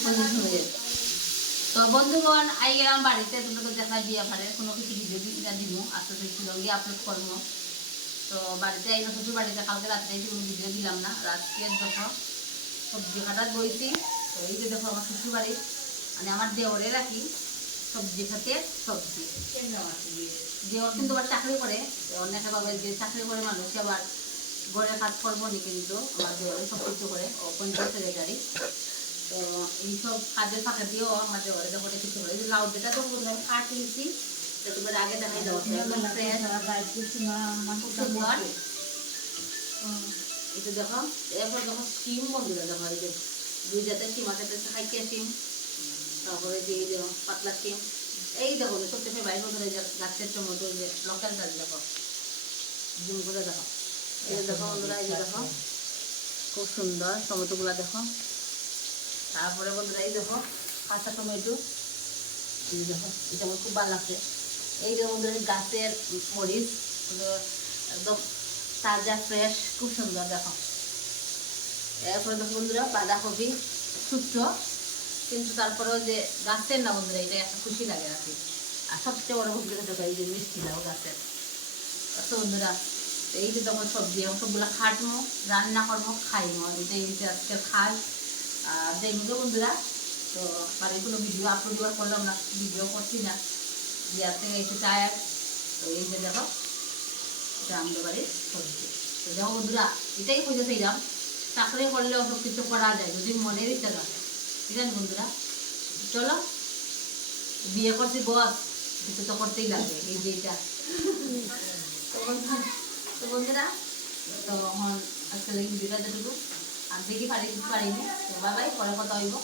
তো বন্ধুগণ, আই গেলাম বাড়িতে তোমাকে দেখা বিয়া ভারে কোনো কিছু ভিডিও না দিব। আস্তে আস্তে ছিল আপলোড করব। তো বাড়িতে না শ্বশুর বাড়িতে কালকে রাত্রে ভিডিও দিলাম না। রাত্রে দেখো, সবজি কাটার বইছি। তো এই যে দেখো আমার শ্বশুর বাড়ি মানে আমার দেওরে রাখি সবজি খাতে সবজি। দেওর কিন্তু আবার চাকরি করে। অনেকে ভাবে যে চাকরি করে মানুষ, আবার ঘরের কাজ করব নি কিন্তু। আমার দেওয়ারে সব কিছু করে পঞ্চায়েত তো এইসব কাজের ফাঁকা দিয়েও আমার দেওয়ারে যখন কিছু এই যে লাউ যেটা তো বললাম আমি কাট নিয়েছি তো তোমার আগে দেখাই দেওয়া সুন্দর। এই দেখো এরপর দেখো সিম বন্ধুরা দেখো এই যে দুই জাতের সিম আছে খাইতে সিম তারপরে যে এই পাতলা সিম এই দেখো সত্যি বাইরে এই গাছের টমেটো যে লোকাল গাছ দেখো। জুম করে দেখো। এই দেখো বন্ধুরা এই দেখো। খুব সুন্দর টমেটোগুলা দেখো। তারপরে বন্ধুরা, এই দেখো, কাঁচা টমেটো। এই দেখো, এটা আমার খুব ভালো লাগছে। এই যে বন্ধুরা গাছের মরিচ একদম তাজা ফ্রেশ খুব সুন্দর, দেখো। এরপরে দেখো বন্ধুরা, বাঁধাকপি ছোট্ট কিন্তু তারপরেও যে গাছের না বন্ধুরা, এটা একটা খুশি লাগে আর কি। আর সবচেয়ে বড় বন্ধুরা দেখো, এই যে মিষ্টি লাউ গাছের। আচ্ছা বন্ধুরা, এই যে তখন সবজি এবং সবগুলো খাটমো রান্না করব খাইমো যে আজকে খাই আর দেখব বন্ধুরা তো বাড়ির কোনো ভিডিও আপলোড করলাম না ভিডিও করছি না। থেকে একটু টায়ার তো এই যে দেখো এটা আমাদের বাড়ির সবজি। তো দেখো বন্ধুরা এটাই খুঁজে পেলাম চাকরি করলেও সব কিছু করা যায় যদি মনের ইচ্ছা থাকে ঠিক আছে বন্ধুরা? চলো বিয়ে করছি বস কিছু তো করতেই লাগে এই যে এটা। তো বন্ধুরা তো এখন আজকে ভিডিওটা যেটুকু আর দেখি পারি কিছু পারিনি। তো বাবাই পরে কথা হইব।